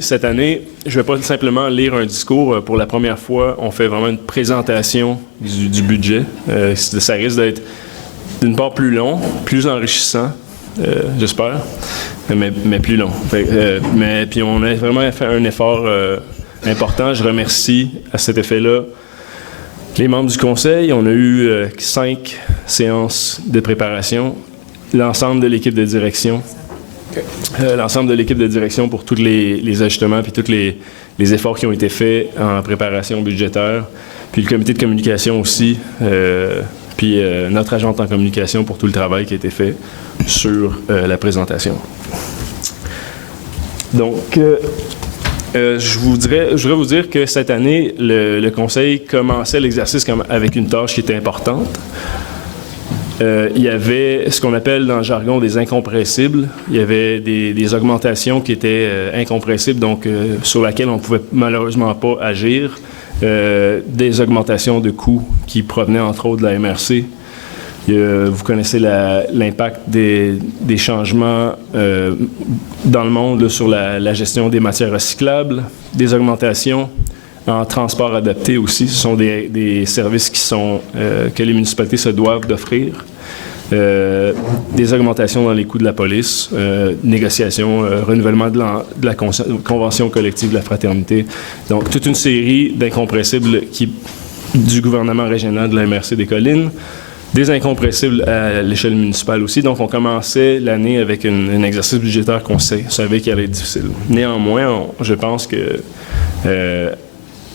Cette année, je ne vais pas simplement lire un discours. Pour la première fois, on fait vraiment une présentation du budget. Ça risque d'être d'une part plus long, plus enrichissant, j'espère, mais plus long. Puis on a vraiment fait un effort important. Je remercie à cet effet-là les membres du conseil. On a eu 5 séances de préparation, l'ensemble de l'équipe de direction. L'ensemble de l'équipe de direction pour tous les ajustements puis tous les efforts qui ont été faits en préparation budgétaire, puis le comité de communication aussi, puis notre agente en communication pour tout le travail qui a été fait sur la présentation. Donc, je voudrais vous dire que cette année, le conseil commençait l'exercice avec une tâche qui était importante. Il y avait ce qu'on appelle dans le jargon des incompressibles. Il y avait des augmentations qui étaient incompressibles, donc sur lesquelles on ne pouvait malheureusement pas agir. Des augmentations de coûts qui provenaient entre autres de la MRC. Vous connaissez l'impact des changements dans le monde là, sur la gestion des matières recyclables, des augmentations en transport adapté aussi. Ce sont des services que les municipalités se doivent d'offrir. Des augmentations dans les coûts de la police, négociations, renouvellement de la convention collective de la fraternité. Donc, toute une série d'incompressibles du gouvernement régional de la MRC des Collines, des incompressibles à l'échelle municipale aussi. Donc, on commençait l'année avec un exercice budgétaire qu'on savait qu'il allait être difficile. Néanmoins, je pense que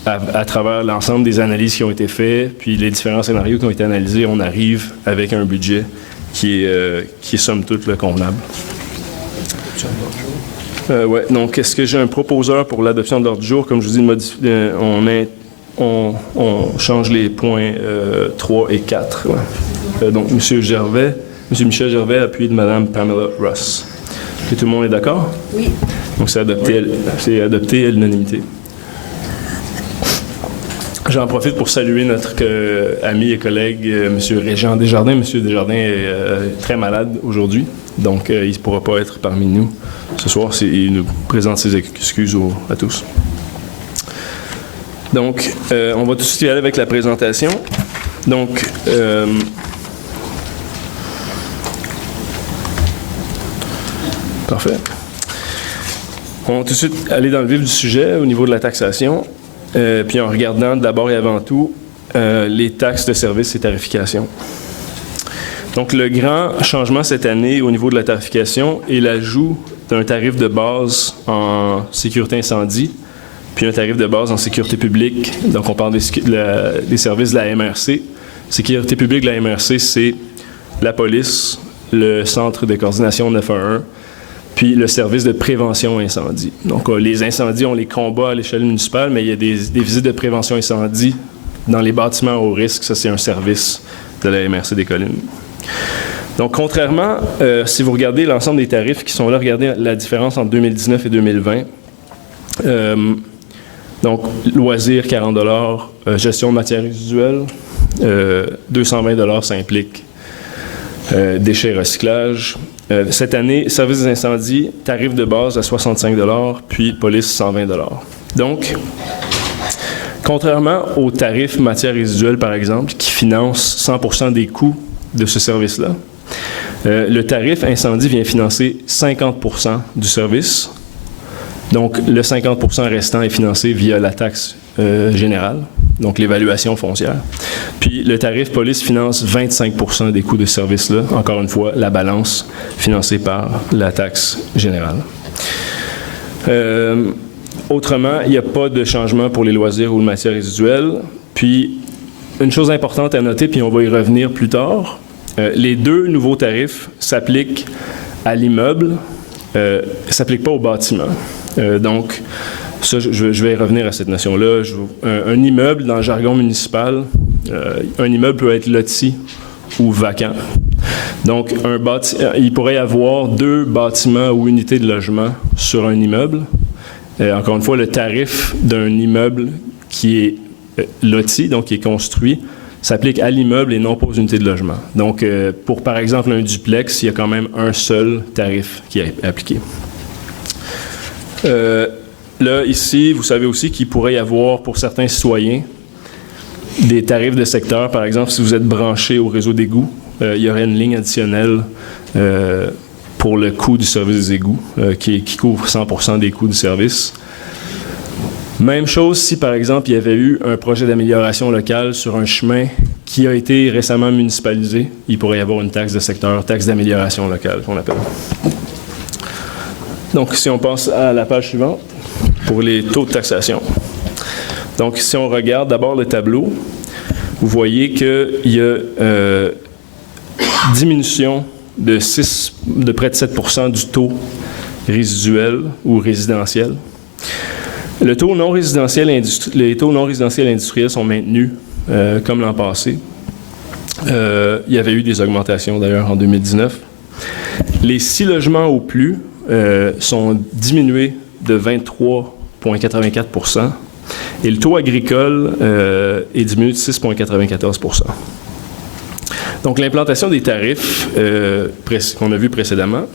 à travers l'ensemble des analyses qui ont été faites, puis les différents scénarios qui ont été analysés, on arrive avec un budget qui est somme toute convenable. Ouais, donc, est-ce que j'ai un proposeur pour l'adoption de l'ordre du jour? Comme je vous dis, on change les points 3 et 4. Ouais. Donc, M. Michel Gervais, appuyé de Mme Pamela Ross. Et tout le monde est d'accord? Oui. Donc, c'est adopté à l'unanimité. J'en profite pour saluer notre ami et collègue, M. Régent Desjardins. M. Desjardins est très malade aujourd'hui, donc il ne pourra pas être parmi nous ce soir. Il nous présente ses excuses à tous. Donc, on va tout de suite y aller avec la présentation. Donc, parfait. On va tout de suite aller dans le vif du sujet au niveau de la taxation. Puis en regardant d'abord et avant tout les taxes de services et tarification. Donc le grand changement cette année au niveau de la tarification est l'ajout d'un tarif de base en sécurité incendie, puis un tarif de base en sécurité publique. Donc on parle des services de la MRC. Sécurité publique de la MRC, c'est la police, le centre de coordination 911, puis le service de prévention incendie. Donc, les incendies, on les combat à l'échelle municipale, mais il y a des visites de prévention incendie dans les bâtiments au risque. Ça, c'est un service de la MRC des Collines. Donc, contrairement, si vous regardez l'ensemble des tarifs qui sont là, regardez la différence entre 2019 et 2020. Donc, loisirs, 40 $, gestion de matières résiduelles, 220 $, ça implique déchets recyclage. Cette année, service des incendies, tarif de base à 65 $, puis police 120 $. Donc, contrairement aux tarifs matières résiduelles, par exemple, qui financent 100% des coûts de ce service-là, le tarif incendie vient financer 50% du service. Donc, le 50% restant est financé via la taxe générale, donc l'évaluation foncière. Puis le tarif police finance 25% des coûts de ce service-là. Encore une fois, la balance financée par la taxe générale. Autrement, il n'y a pas de changement pour les loisirs ou les matières résiduelles. Puis, une chose importante à noter, puis on va y revenir plus tard, les deux nouveaux tarifs s'appliquent à l'immeuble, ne s'appliquent pas au bâtiment. Donc, ça, je vais revenir à cette notion-là. Un immeuble, dans le jargon municipal, un immeuble peut être loti ou vacant. Donc, il pourrait y avoir 2 bâtiments ou unités de logement sur un immeuble. Encore une fois, le tarif d'un immeuble qui est loti, donc qui est construit, s'applique à l'immeuble et non pas aux unités de logement. Donc, pour, par exemple, un duplex, il y a quand même un seul tarif qui est appliqué. Là, ici, vous savez aussi qu'il pourrait y avoir, pour certains citoyens, des tarifs de secteur. Par exemple, si vous êtes branché au réseau d'égouts, il y aurait une ligne additionnelle pour le coût du service des égouts, qui couvre 100% des coûts du service. Même chose si, par exemple, il y avait eu un projet d'amélioration locale sur un chemin qui a été récemment municipalisé, il pourrait y avoir une taxe de secteur, taxe d'amélioration locale, qu'on appelle. Donc, si on passe à la page suivante, pour les taux de taxation. Donc, si on regarde d'abord le tableau, vous voyez qu'il y a diminution de près de 7% du taux résiduel ou résidentiel. Les taux non résidentiels industriels sont maintenus comme l'an passé. Il y avait eu des augmentations d'ailleurs en 2019. Les 6 logements au plus sont diminués de 23,84 % et le taux agricole est diminué de 6,94 %. Donc, l'implantation des tarifs qu'on a vu précédemment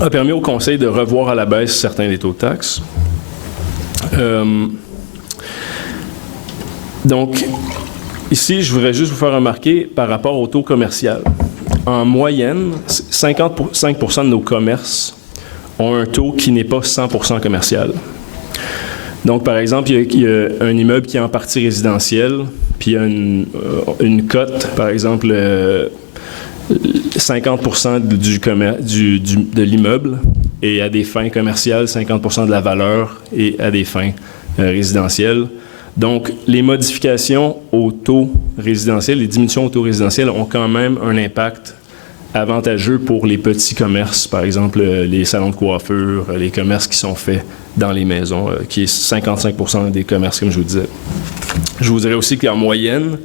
a permis au Conseil de revoir à la baisse certains des taux de taxes. Donc, ici, je voudrais juste vous faire remarquer par rapport au taux commercial. En moyenne, 55% de nos commerces ont un taux qui n'est pas 100% commercial. Donc, par exemple, il y a un immeuble qui est en partie résidentiel, puis il y a une cote, par exemple, 50% de l'immeuble et à des fins commerciales, 50% de la valeur et à des fins résidentielles. Donc, les modifications au taux résidentiel, les diminutions au taux résidentiel ont quand même un impact avantageux pour les petits commerces, par exemple les salons de coiffure, les commerces qui sont faits dans les maisons, qui est 55% des commerces, comme je vous disais. Je vous dirais aussi qu'en moyenne,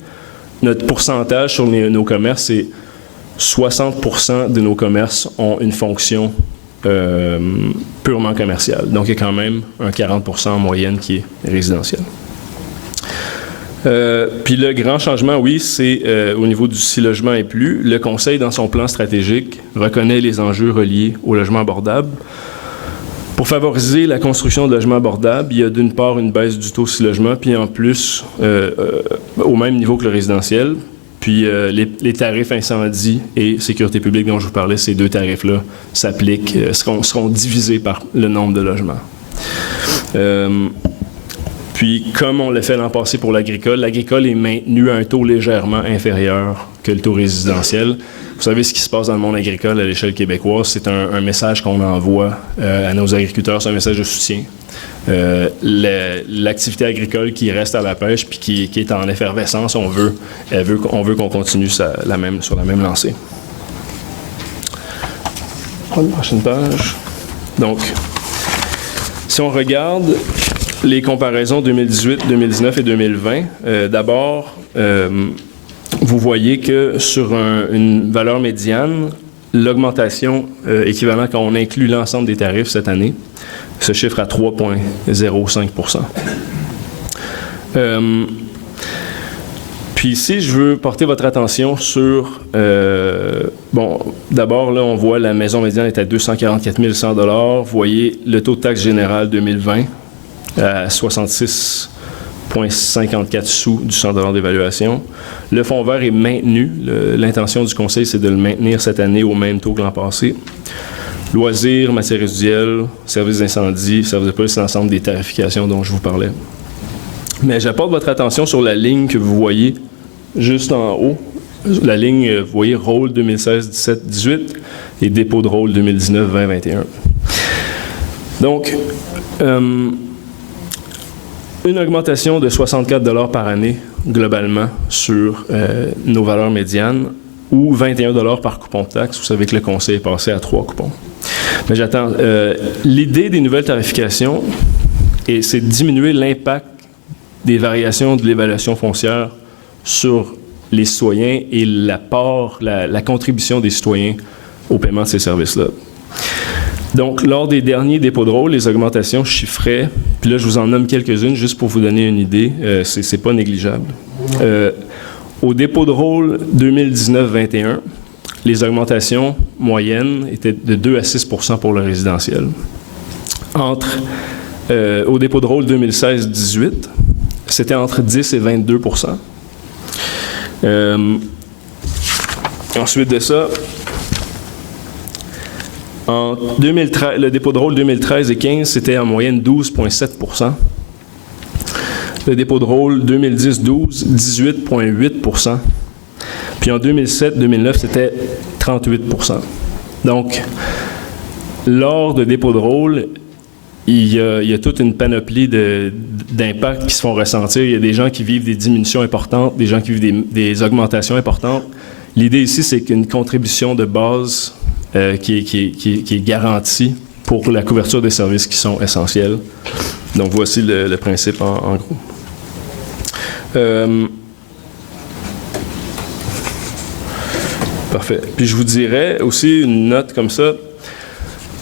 notre pourcentage sur nos commerces, c'est 60% de nos commerces ont une fonction purement commerciale. Donc, il y a quand même un 40% en moyenne qui est résidentiel. Puis le grand changement, oui, c'est au niveau du 6 logements et plus. Le Conseil, dans son plan stratégique, reconnaît les enjeux reliés au logement abordable. Pour favoriser la construction de logements abordables, il y a d'une part une baisse du taux 6 logements, puis en plus, au même niveau que le résidentiel. Puis les tarifs incendie et sécurité publique dont je vous parlais, ces deux tarifs-là s'appliquent, seront divisés par le nombre de logements. Puis, comme on l'a fait l'an passé pour l'agricole est maintenu à un taux légèrement inférieur que le taux résidentiel. Vous savez ce qui se passe dans le monde agricole à l'échelle québécoise, c'est un message qu'on envoie à nos agriculteurs, c'est un message de soutien. L'activité agricole qui reste à la pêche puis qui est en effervescence, on veut qu'on continue sur la même lancée. La prochaine page. Donc, si on regarde les comparaisons 2018, 2019 et 2020, d'abord, vous voyez que sur une valeur médiane, l'augmentation équivalente quand on inclut l'ensemble des tarifs cette année se chiffre à 3,05 %. Puis ici, je veux porter votre attention sur... d'abord, là, on voit la maison médiane est à 244 100 $. Vous voyez le taux de taxe générale 2020 à 66,54 sous du 100 $ d'évaluation. Le fonds vert est maintenu. L'intention du Conseil, c'est de le maintenir cette année au même taux que l'an passé. Loisirs, matières résiduelles, services d'incendie, services de police, l'ensemble des tarifications dont je vous parlais. Mais j'apporte votre attention sur la ligne que vous voyez juste en haut. La ligne, vous voyez, rôle 2016, 17, 18 et dépôt de rôle 2019, 20, 21. Donc, une augmentation de 64 $ par année, globalement, sur nos valeurs médianes, ou 21 $ par coupon de taxe. Vous savez que le Conseil est passé à 3 coupons. Mais j'attends. L'idée des nouvelles tarifications, c'est de diminuer l'impact des variations de l'évaluation foncière sur les citoyens et la contribution des citoyens au paiement de ces services-là. Donc, lors des derniers dépôts de rôle, les augmentations chiffraient, puis là, je vous en nomme quelques-unes juste pour vous donner une idée, c'est pas négligeable. Au dépôt de rôle 2019-21, les augmentations moyennes étaient de 2 à 6 % pour le résidentiel. Au dépôt de rôle 2016-18, c'était entre 10 et 22 %. Ensuite de ça, le dépôt de rôle 2013 et 15, c'était en moyenne 12,7 %. Le dépôt de rôle 2010-12, 18,8 %. Puis en 2007-2009, c'était 38 %. Donc, lors de dépôt de rôle, il y a toute une panoplie d'impacts qui se font ressentir. Il y a des gens qui vivent des diminutions importantes, des gens qui vivent des augmentations importantes. L'idée ici, c'est qu'une contribution de base qui est garantie pour la couverture des services qui sont essentiels. Donc, voici le principe en gros. Parfait. Puis je vous dirais aussi une note comme ça,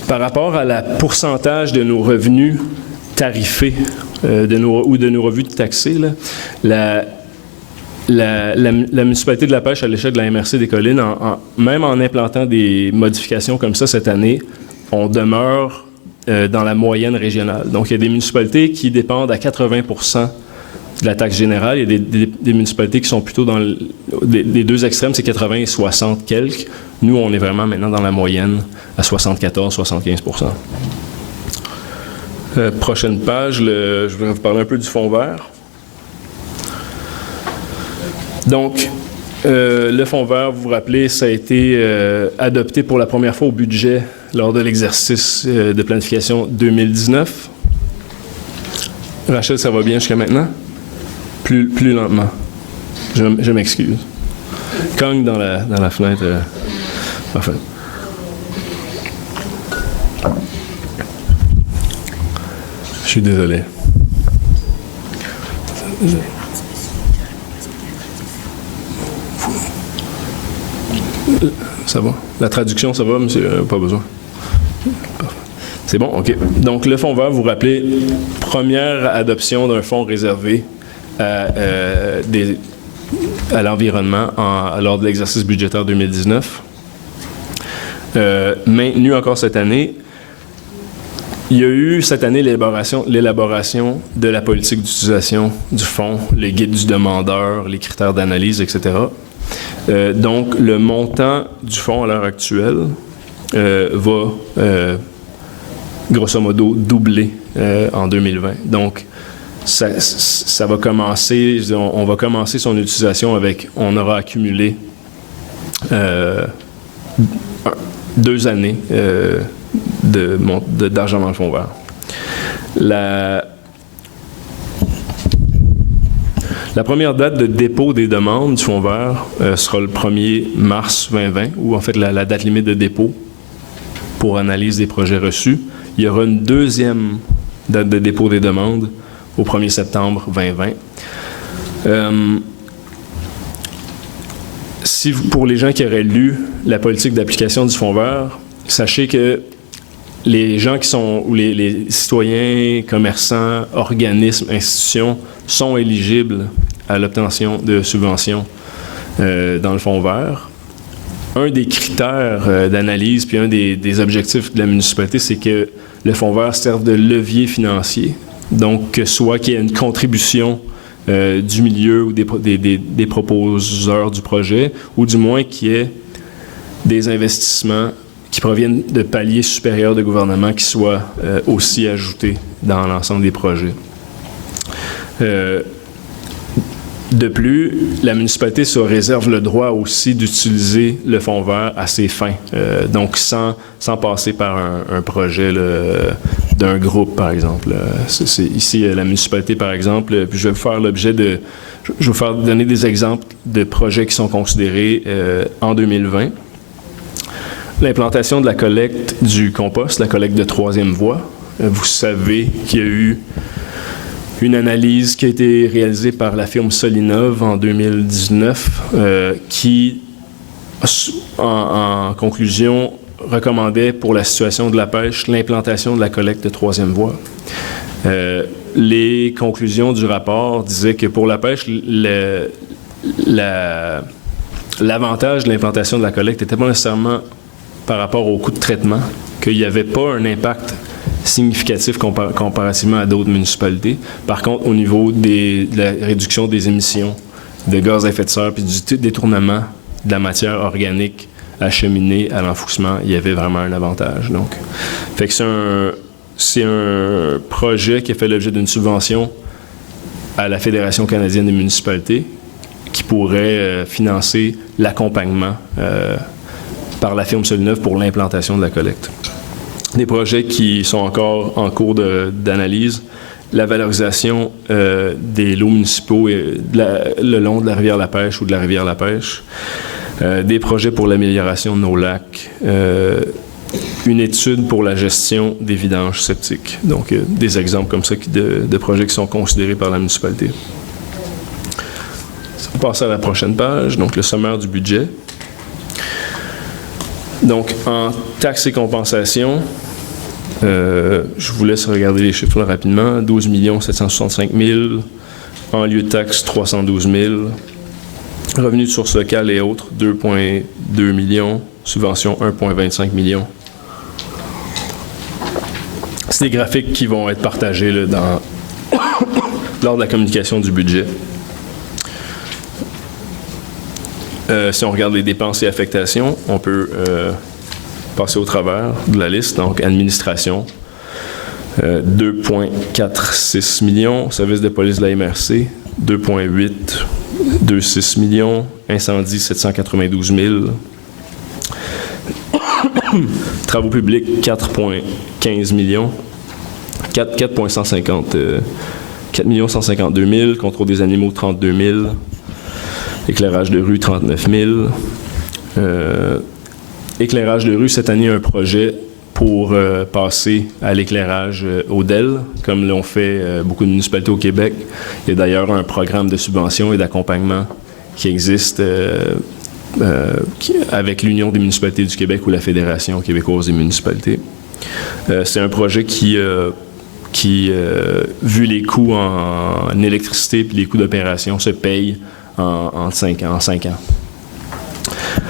par rapport à la pourcentage de nos revenus tarifés ou de nos revenus taxés, là, la municipalité de La Pêche, à l'échelle de la MRC des Collines, même en implantant des modifications comme ça cette année, on demeure dans la moyenne régionale. Donc, il y a des municipalités qui dépendent à 80 % de la taxe générale. Il y a des municipalités qui sont plutôt dans les deux extrêmes, c'est 80 et 60 quelques. Nous, on est vraiment maintenant dans la moyenne à 74-75 %. Prochaine page, je vais vous parler un peu du fonds vert. Donc, le fonds vert, vous vous rappelez, ça a été adopté pour la première fois au budget lors de l'exercice de planification 2019. Rachel, ça va bien jusqu'à maintenant? Plus lentement. Je m'excuse. Cogne dans la fenêtre. Parfait. Je suis désolé. Ça va? La traduction, ça va, monsieur? Pas besoin. Parfait. C'est bon? OK. Donc, le fonds vert, vous vous rappelez, première adoption d'un fonds réservé à l'environnement lors de l'exercice budgétaire 2019. Maintenu encore cette année. Il y a eu cette année l'élaboration de la politique d'utilisation du fonds, le guide du demandeur, les critères d'analyse, etc. Donc, le montant du fonds à l'heure actuelle va, grosso modo, doubler en 2020. Donc, ça va commencer, on va commencer son utilisation avec, on aura accumulé 2 années d'argent dans le fonds vert. La première date de dépôt des demandes du fonds vert sera le 1er mars 2020, ou en fait la date limite de dépôt pour analyse des projets reçus. Il y aura une deuxième date de dépôt des demandes au 1er septembre 2020. Pour les gens qui auraient lu la politique d'application du fonds vert, sachez que les gens qui sont, ou les citoyens, commerçants, organismes, institutions sont éligibles à l'obtention de subventions dans le fonds vert. Un des critères d'analyse puis un des objectifs de la municipalité, c'est que le fonds vert serve de levier financier. Donc, soit qu'il y ait une contribution du milieu ou des proposeurs du projet, ou du moins qu'il y ait des investissements qui proviennent de paliers supérieurs de gouvernement qui soient aussi ajoutés dans l'ensemble des projets. De plus, la municipalité se réserve le droit aussi d'utiliser le fonds vert à ses fins, donc sans passer par un projet d'un groupe, par exemple. Ici, la municipalité, par exemple, puis je vais vous faire je vais vous donner des exemples de projets qui sont considérés en 2020. L'implantation de la collecte du compost, la collecte de 3e voie. Vous savez qu'il y a eu une analyse qui a été réalisée par la firme Solinov en 2019 qui, en conclusion, recommandait pour la situation de la pêche l'implantation de la collecte de 3e voie. Les conclusions du rapport disaient que pour la pêche, l'avantage de l'implantation de la collecte n'était pas nécessairement par rapport au coût de traitement, qu'il n'y avait pas un impact significatif comparativement à d'autres municipalités. Par contre, au niveau de la réduction des émissions de gaz à effet de serre puis du détournement de la matière organique acheminée à l'enfouissement, il y avait vraiment un avantage. Donc, fait que c'est un projet qui a fait l'objet d'une subvention à la Fédération canadienne des municipalités qui pourrait financer l'accompagnement par la firme Solineuve pour l'implantation de la collecte. Des projets qui sont encore en cours d'analyse, la valorisation des lots municipaux le long de la rivière La Pêche ou de la rivière La Pêche, des projets pour l'amélioration de nos lacs, une étude pour la gestion des vidanges septiques. Donc, des exemples comme ça de projets qui sont considérés par la municipalité. On passe à la prochaine page, donc le sommaire du budget. Donc, en taxes et compensations, je vous laisse regarder les chiffres là, rapidement. 12 765 000, en lieu de taxes, 312 000. Revenus de sources locales et autres, 2,2 millions. Subventions, 1,25 millions. C'est des graphiques qui vont être partagés là, lors de la communication du budget. Si on regarde les dépenses et affectations, on peut passer au travers de la liste. Donc, administration, 2,46 millions. Service de police de la MRC, 2,826 millions. Incendie, 792 000. Travaux publics, 4,15 millions. 4 152 000. Contrôle des animaux, 32 000. Éclairage de rue, 39 000. Éclairage de rue, cette année, un projet pour passer à l'éclairage ODEL, comme l'ont fait beaucoup de municipalités au Québec. Il y a d'ailleurs un programme de subvention et d'accompagnement qui existe avec l'Union des municipalités du Québec ou la Fédération québécoise des municipalités. C'est un projet qui vu les coûts en électricité et les coûts d'opération, se paye en 5 ans.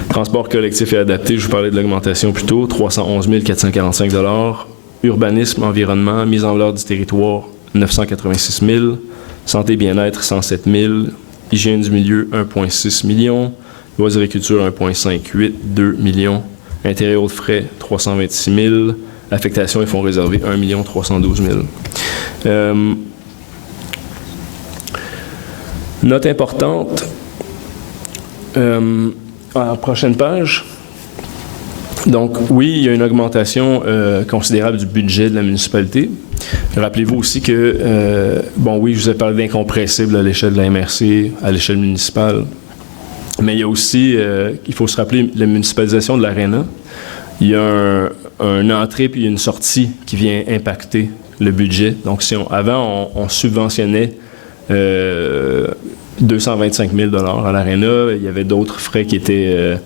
Transport collectif et adapté, je vous parlais de l'augmentation plus tôt, 311 445 $. Urbanisme, environnement, mise en valeur du territoire, 986 000 $. Santé bien-être, 107 000 $. Hygiène du milieu, 1,6 million. Loisirs-agriculture, 1,582 millions. Intérêt haut de frais, 326 000 $. Affectation et fonds réservés, 1 312 000 $. Note importante, à la prochaine page. Donc, oui, il y a une augmentation considérable du budget de la municipalité. Rappelez-vous aussi que, oui, je vous ai parlé d'incompressible à l'échelle de la MRC, à l'échelle municipale, mais il y a aussi, il faut se rappeler, la municipalisation de l'Aréna. Il y a une entrée puis une sortie qui vient impacter le budget. Donc, avant, on subventionnait 225 000 $ à l'Aréna. Il y avait d'autres frais qui étaient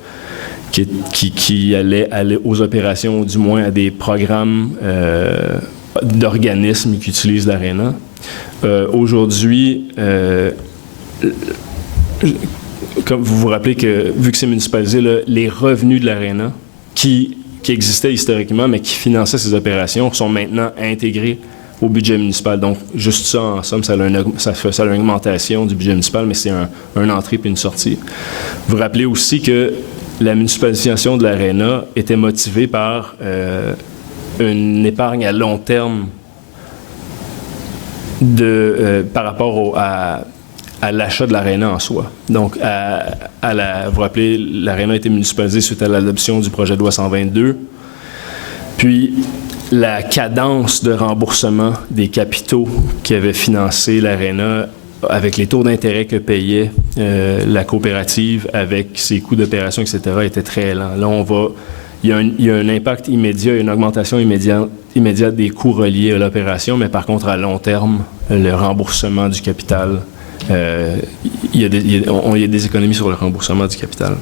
qui allaient aux opérations, du moins à des programmes d'organismes qui utilisent l'Aréna. Aujourd'hui, comme vous vous rappelez que, vu que c'est municipalisé, là, les revenus de l'Aréna qui existaient historiquement, mais qui finançaient ces opérations, sont maintenant intégrés au budget municipal. Donc, juste ça, en somme, ça a une augmentation du budget municipal, mais c'est un entrée puis une sortie. Vous rappelez aussi que la municipalisation de l'Aréna était motivée par une épargne à long terme par rapport à l'achat de l'Aréna en soi. Donc, vous rappelez, l'Aréna a été municipalisée suite à l'adoption du projet de loi 122. Puis, la cadence de remboursement des capitaux qui avaient financé l'Aréna avec les taux d'intérêt que payait la coopérative avec ses coûts d'opération, etc., était très lent. Là, il y a un impact immédiat, une augmentation immédiate des coûts reliés à l'opération, mais par contre, à long terme, le remboursement du capital, il y a des économies sur le remboursement du capital.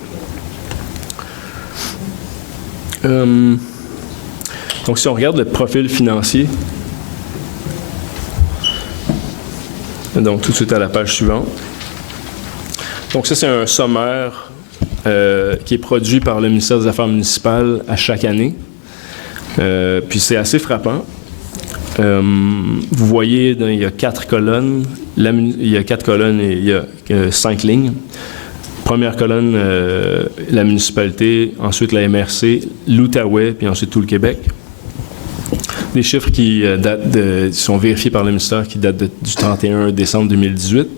Donc, si on regarde le profil financier, donc tout de suite à la page suivante. Donc, ça, c'est un sommaire qui est produit par le ministère des Affaires municipales à chaque année. Puis, c'est assez frappant. Vous voyez, il y a 4 colonnes. Il y a 4 colonnes et il y a 5 lignes. Première colonne, la municipalité, ensuite la MRC, l'Outaouais, puis ensuite tout le Québec. Des chiffres qui sont vérifiés par le ministère, qui datent du 31 décembre 2018.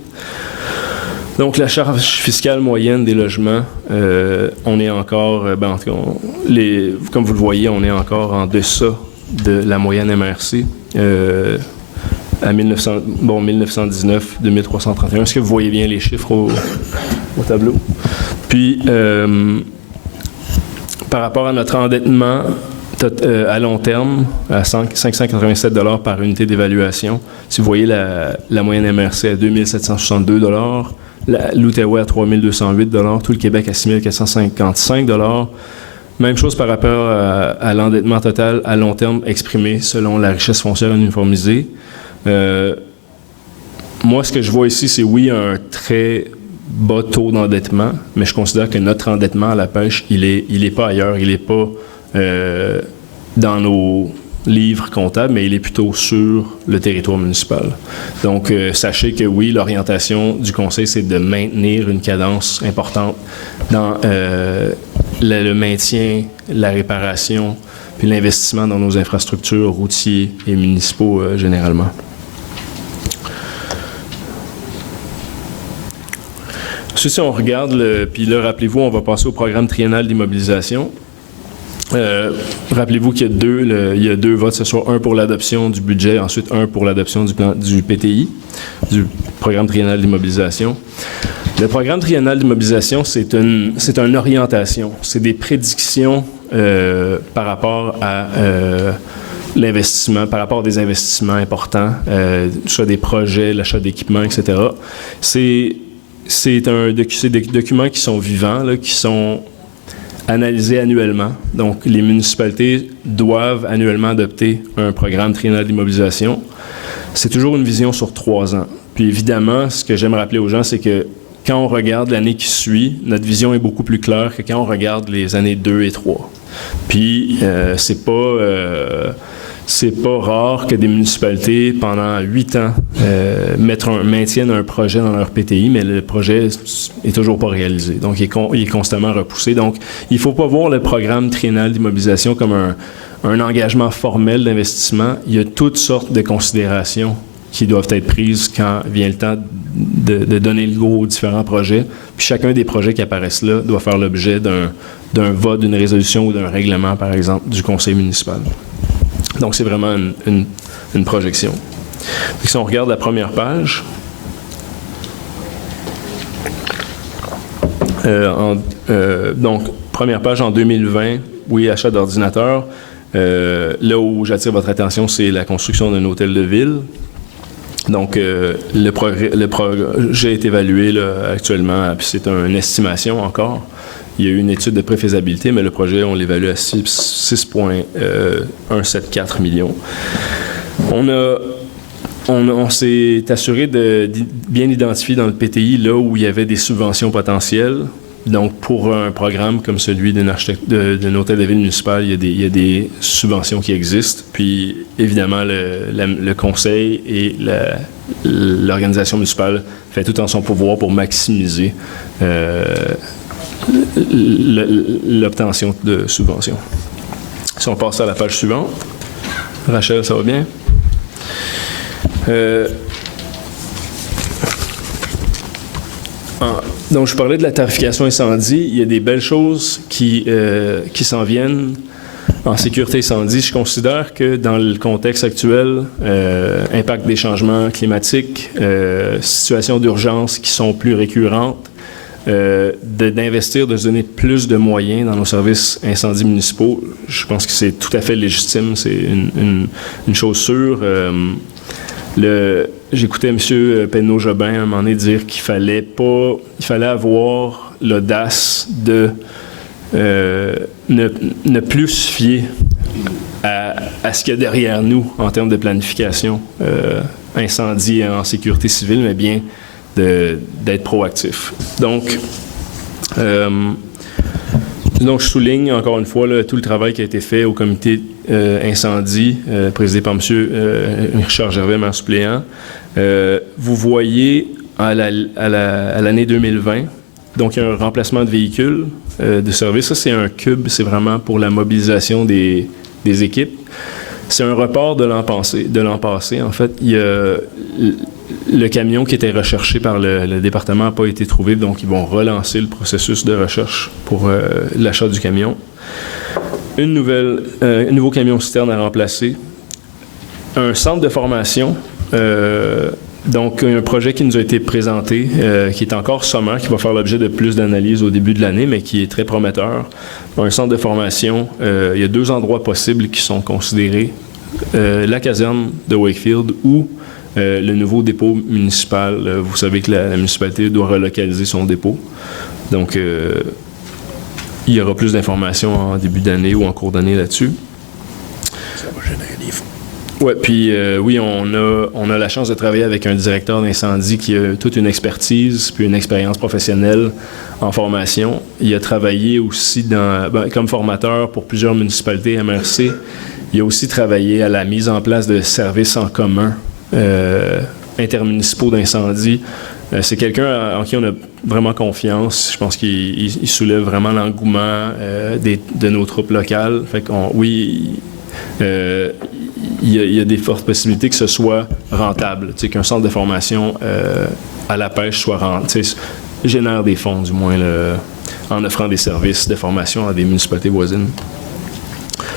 Donc, la charge fiscale moyenne des logements, on est encore, en tout cas, comme vous le voyez, on est encore en deçà de la moyenne MRC. À 1919, 2331. Est-ce que vous voyez bien les chiffres au tableau? Puis, par rapport à notre endettement à long terme, à 587 $ par unité d'évaluation, si vous voyez la moyenne MRC à 2762 $, l'Outaouais à 3208 $, tout le Québec à 6455 $. Même chose par rapport à l'endettement total à long terme exprimé selon la richesse foncière uniformisée. Moi, ce que je vois ici, c'est oui, un très bas taux d'endettement, mais je considère que notre endettement à la pêche, il est pas ailleurs, il n'est pas dans nos livres comptables, mais il est plutôt sur le territoire municipal. Donc, sachez que oui, l'orientation du Conseil, c'est de maintenir une cadence importante dans le maintien, la réparation, puis l'investissement dans nos infrastructures routières et municipaux généralement. Ensuite, si on regarde, puis là, rappelez-vous, on va passer au programme triennal d'immobilisation. Rappelez-vous qu'il y a deux votes ce soir, un pour l'adoption du budget, ensuite un pour l'adoption du PTI, du programme triennal d'immobilisation. Le programme triennal d'immobilisation, c'est une orientation, c'est des prédictions par rapport à l'investissement, par rapport à des investissements importants, soit des projets, l'achat d'équipements, etc. C'est des documents qui sont vivants, là, qui sont analysés annuellement. Donc, les municipalités doivent annuellement adopter un programme triennal d'immobilisation. C'est toujours une vision sur 3 ans. Puis évidemment, ce que j'aime rappeler aux gens, c'est que quand on regarde l'année qui suit, notre vision est beaucoup plus claire que quand on regarde les années 2 et 3. Puis, c'est pas rare que des municipalités, pendant 8 ans, maintiennent un projet dans leur PTI, mais le projet est toujours pas réalisé. Donc, il est constamment repoussé. Donc, il ne faut pas voir le programme triennal d'immobilisation comme un engagement formel d'investissement. Il y a toutes sortes de considérations qui doivent être prises quand vient le temps de donner le go aux différents projets. Puis chacun des projets qui apparaissent là doit faire l'objet d'un vote, d'une résolution ou d'un règlement, par exemple, du conseil municipal. Donc, c'est vraiment une projection. Donc, si on regarde la première page, donc, première page en 2020, oui, achat d'ordinateurs. Là où j'attire votre attention, c'est la construction d'un hôtel de ville. Donc, le projet est évalué là, actuellement, puis c'est une estimation encore. Il y a eu une étude de préfaisabilité, mais le projet, on l'évalue à 6,174 millions. On s'est assuré de bien identifier dans le PTI là où il y avait des subventions potentielles. Donc, pour un programme comme celui d'un hôtel de ville municipal, il y a des subventions qui existent. Puis, évidemment, le conseil et l'organisation municipale fait tout en son pouvoir pour maximiser l'obtention de subventions. Si on passe à la page suivante. Rachel, ça va bien? Donc, je parlais de la tarification incendie. Il y a des belles choses qui s'en viennent en sécurité incendie. Je considère que dans le contexte actuel, impact des changements climatiques, situations d'urgence qui sont plus récurrentes, d'investir, de se donner plus de moyens dans nos services incendies municipaux, je pense que c'est tout à fait légitime. C'est une chose sûre. J'écoutais M. Penneau-Jobin à un moment donné dire qu'il fallait avoir l'audace de ne plus se fier à ce qu'il y a derrière nous en termes de planification incendie en sécurité civile, mais bien d'être proactif. Donc, Donc, je souligne encore une fois là, tout le travail qui a été fait au comité incendie, présidé par M. Richard Gervais, maire suppléant. Vous voyez à l'année 2020, donc il y a un remplacement de véhicules de service. Ça, c'est un cube, c'est vraiment pour la mobilisation des équipes. C'est un report de l'an passé. En fait, il y a le camion qui était recherché par le département n'a pas été trouvé, donc ils vont relancer le processus de recherche pour l'achat du camion. Un nouveau camion citerne à remplacer. Un centre de formation, donc un projet qui nous a été présenté, qui est encore sommaire, qui va faire l'objet de plus d'analyses au début de l'année, mais qui est très prometteur. Un centre de formation, il y a 2 endroits possibles qui sont considérés. La caserne de Wakefield ou le nouveau dépôt municipal. Vous savez que la municipalité doit relocaliser son dépôt. Donc, il y aura plus d'informations en début d'année ou en cours d'année là-dessus. Ça va générer des fonds. Oui, puis oui, on a la chance de travailler avec un directeur d'incendie qui a toute une expertise puis une expérience professionnelle en formation. Il a travaillé aussi comme formateur pour plusieurs municipalités MRC. Il a aussi travaillé à la mise en place de services en commun intermunicipaux d'incendie. C'est quelqu'un en qui on a vraiment confiance. Je pense qu'il soulève vraiment l'engouement de nos troupes locales. Fait il y a des fortes possibilités que ce soit rentable, qu'un centre de formation à la pêche soit rentable, génère des fonds, du moins, en offrant des services de formation à des municipalités voisines.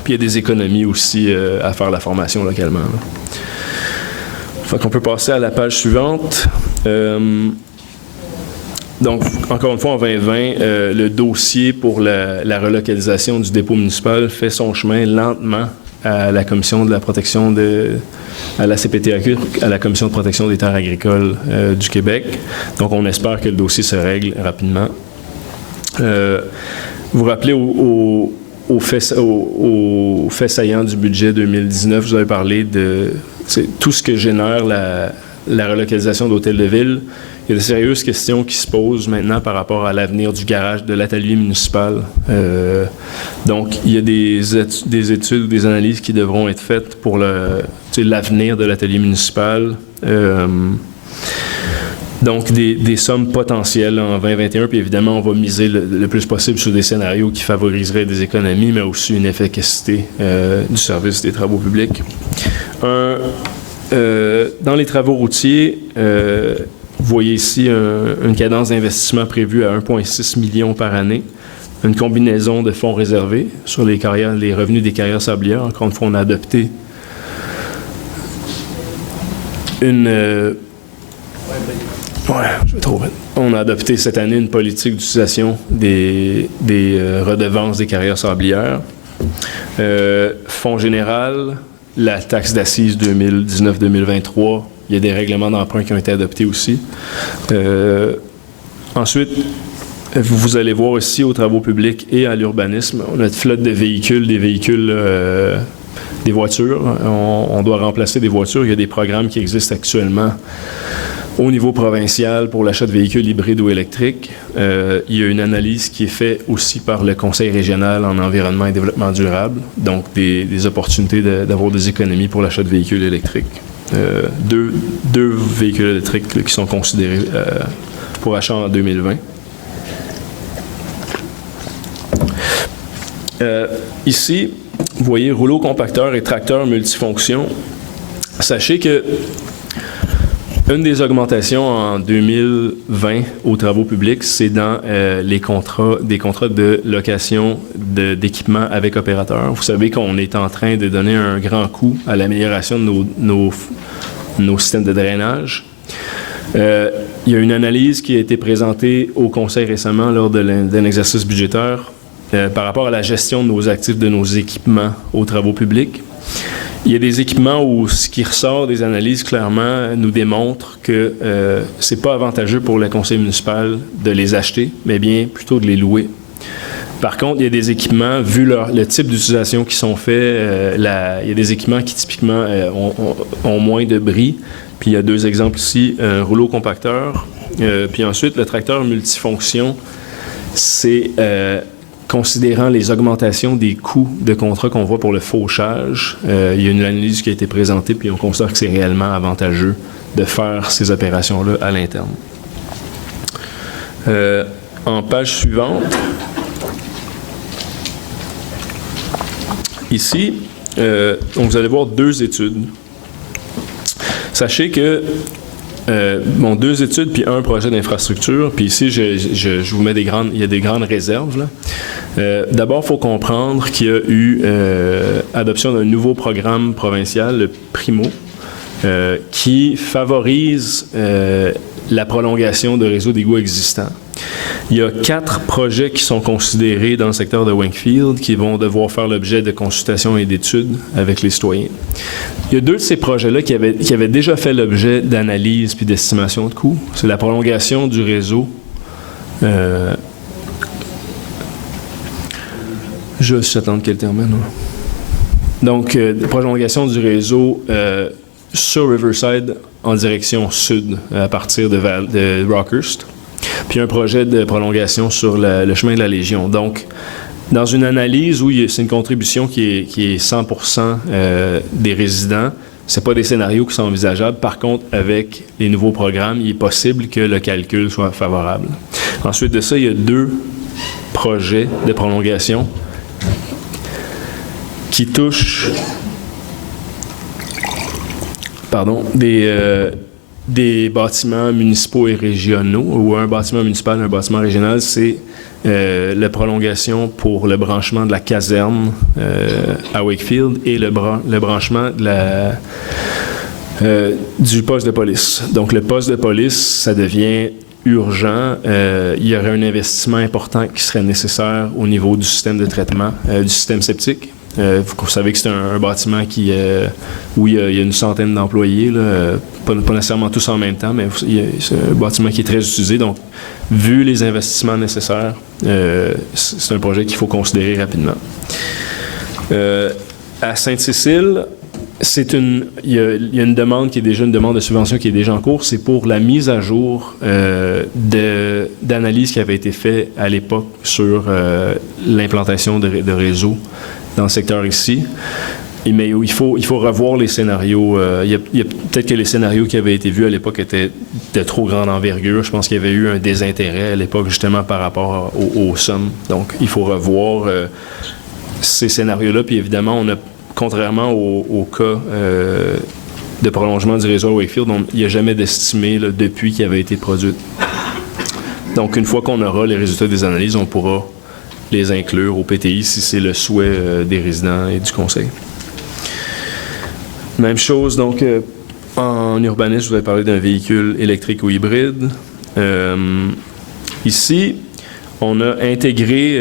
Puis il y a des économies aussi à faire la formation localement. Là. Fait qu'on peut passer à la page suivante. Donc, encore une fois, en 2020, le dossier pour la relocalisation du dépôt municipal fait son chemin lentement à la commission de la protection à la CPTAQ, à la commission de protection des terres agricoles du Québec. Donc, on espère que le dossier se règle rapidement. Vous rappelez au fait saillant du budget 2019, vous avez parlé de tout ce que génère la relocalisation d'hôtels de ville. Il y a de sérieuses questions qui se posent maintenant par rapport à l'avenir du garage de l'atelier municipal. Donc, il y a des études ou des analyses qui devront être faites pour l'avenir de l'atelier municipal. Donc, des sommes potentielles en 2021, puis évidemment, on va miser le plus possible sur des scénarios qui favoriseraient des économies, mais aussi une efficacité du service des travaux publics. Dans les travaux routiers, vous voyez ici une cadence d'investissement prévue à 1,6 million par année, une combinaison de fonds réservés sur les revenus des carrières sablières. Encore une fois, on a adopté on a adopté cette année une politique d'utilisation des redevances des carrières sablières. Fonds général, la taxe d'assises 2019-2023, il y a des règlements d'emprunt qui ont été adoptés aussi. Ensuite, vous allez voir ici aux travaux publics et à l'urbanisme, on a une flotte de véhicules, des voitures. On doit remplacer des voitures. Il y a des programmes qui existent actuellement au niveau provincial pour l'achat de véhicules hybrides ou électriques. Il y a une analyse qui est faite aussi par le Conseil régional en environnement et développement durable, donc des opportunités d'avoir des économies pour l'achat de véhicules électriques. Deux véhicules électriques là, qui sont considérés pour achat en 2020. Ici, vous voyez rouleau compacteur et tracteur multifonction. Sachez que une des augmentations en 2020 aux travaux publics, c'est dans des contrats de location d'équipements avec opérateurs. Vous savez qu'on est en train de donner un grand coup à l'amélioration de nos systèmes de drainage. Il y a une analyse qui a été présentée au Conseil récemment lors d'un exercice budgétaire par rapport à la gestion de nos actifs, de nos équipements aux travaux publics. Il y a des équipements où ce qui ressort des analyses clairement nous démontre que c'est pas avantageux pour le conseil municipal de les acheter, mais bien plutôt de les louer. Par contre, il y a des équipements, vu le type d'utilisation qui sont faits, il y a des équipements qui typiquement ont moins de bris. Puis il y a deux exemples ici, un rouleau compacteur, puis ensuite le tracteur multifonction, c'est considérant les augmentations des coûts de contrats qu'on voit pour le fauchage, il y a une analyse qui a été présentée, puis on considère que c'est réellement avantageux de faire ces opérations-là à l'interne. En page suivante, ici, donc vous allez voir 2 études. Sachez que, bon, 2 études puis un projet d'infrastructure, puis ici, je vous mets il y a des grandes réserves, là. D'abord, il faut comprendre qu'il y a eu adoption d'un nouveau programme provincial, le PRIMO, qui favorise la prolongation de réseaux d'égouts existants. Il y a 4 projets qui sont considérés dans le secteur de Wakefield qui vont devoir faire l'objet de consultations et d'études avec les citoyens. Il y a 2 de ces projets-là qui avaient déjà fait l'objet d'analyse puis d'estimation de coûts. C'est la prolongation du réseau. Je vais attendre qu'elle termine. Donc, prolongation du réseau sur Riverside en direction sud à partir de Rockhurst. Puis un projet de prolongation sur le chemin de la Légion. Donc, dans une analyse où c'est une contribution qui est 100% des résidents, c'est pas des scénarios qui sont envisageables. Par contre, avec les nouveaux programmes, il est possible que le calcul soit favorable. Ensuite de ça, il y a 2 projets de prolongation qui touchent des bâtiments municipaux et régionaux, ou un bâtiment municipal et un bâtiment régional, c'est la prolongation pour le branchement de la caserne à Wakefield et le branchement du poste de police. Donc, le poste de police, ça devient urgent. Il y aurait un investissement important qui serait nécessaire au niveau du système de traitement, du système septique. Vous savez que c'est un bâtiment où il y a une centaine d'employés, là, pas nécessairement tous en même temps, mais c'est un bâtiment qui est très utilisé. Donc, vu les investissements nécessaires, c'est un projet qu'il faut considérer rapidement. À Sainte-Cécile, il y a une demande qui est déjà une demande de subvention qui est déjà en cours. C'est pour la mise à jour d'analyse qui avait été faite à l'époque sur l'implantation de réseaux dans le secteur ici. Mais il faut revoir les scénarios. Il y a peut-être que les scénarios qui avaient été vus à l'époque étaient de trop grande envergure. Je pense qu'il y avait eu un désintérêt à l'époque justement par rapport aux sommes. Donc, il faut revoir ces scénarios-là. Puis évidemment, contrairement au cas de prolongement du réseau à Wakefield, il n'y a jamais d'estimé depuis qu'il avait été produit. Donc, une fois qu'on aura les résultats des analyses, on pourra les inclure au PTI si c'est le souhait des résidents et du conseil. Même chose, donc, en urbanisme, je vous avais parlé d'un véhicule électrique ou hybride. Ici, on a intégré,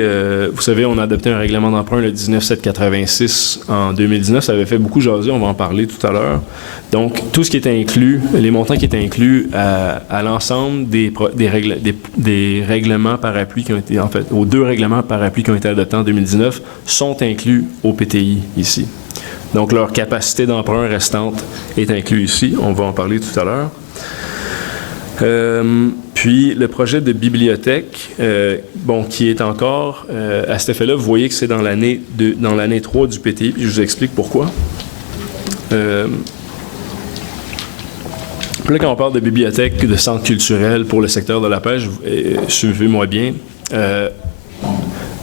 vous savez, on a adopté un règlement d'emprunt le 19786 en 2019. Ça avait fait beaucoup jaser, on va en parler tout à l'heure. Donc, tout ce qui est inclus, les montants qui étaient inclus à l'ensemble des règlements parapluies qui ont été, en fait, aux 2 règlements parapluies qui ont été adoptés en 2019 sont inclus au PTI ici. Donc, leur capacité d'emprunt restante est inclue ici. On va en parler tout à l'heure. Puis, le projet de bibliothèque, qui est encore à cet effet-là, vous voyez que c'est dans l'année 3 du PTI, puis je vous explique pourquoi. Puis là, quand on parle de bibliothèque, de centre culturel pour le secteur de la pêche, suivez-moi bien.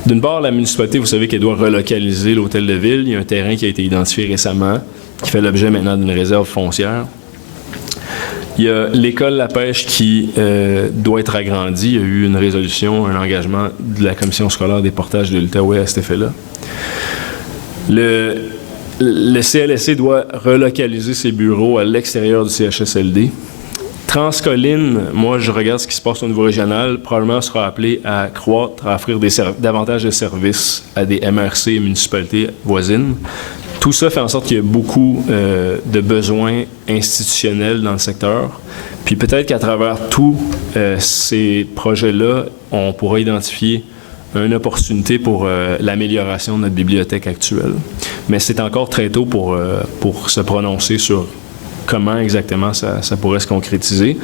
D'une part, la municipalité, vous savez qu'elle doit relocaliser l'hôtel de ville. Il y a un terrain qui a été identifié récemment, qui fait l'objet maintenant d'une réserve foncière. Il y a l'école La Pêche qui doit être agrandie. Il y a eu une résolution, un engagement de la commission scolaire des portages de l'Outaouais à cet effet-là. Le CLSC doit relocaliser ses bureaux à l'extérieur du CHSLD. Transcolline, moi, je regarde ce qui se passe au niveau régional, probablement sera appelé à croître, à offrir davantage de services à des MRC et municipalités voisines. Tout ça fait en sorte qu'il y a beaucoup de besoins institutionnels dans le secteur. Puis peut-être qu'à travers tous ces projets-là, on pourra identifier une opportunité pour l'amélioration de notre bibliothèque actuelle. Mais c'est encore très tôt pour se prononcer sur comment exactement ça pourrait se concrétiser.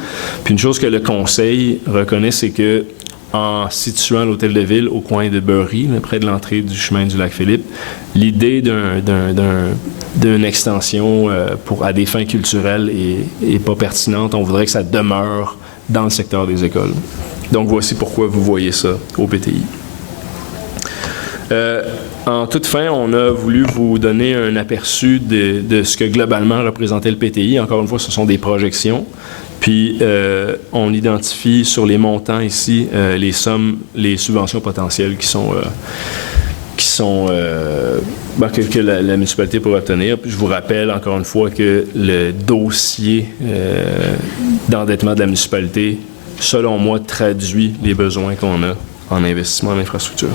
Puis une chose que le Conseil reconnaît, c'est que en situant l'hôtel de ville au coin de Bury, là, près de l'entrée du chemin du lac Philippe. L'idée d'une extension à des fins culturelles est pas pertinente. On voudrait que ça demeure dans le secteur des écoles. Donc, voici pourquoi vous voyez ça au PTI. En toute fin, on a voulu vous donner un aperçu de ce que globalement représentait le PTI. Encore une fois, ce sont des projections. Puis, on identifie sur les montants ici les sommes, les subventions potentielles que la municipalité pourrait obtenir. Puis je vous rappelle encore une fois que le dossier d'endettement de la municipalité, selon moi, traduit les besoins qu'on a en investissement en infrastructure.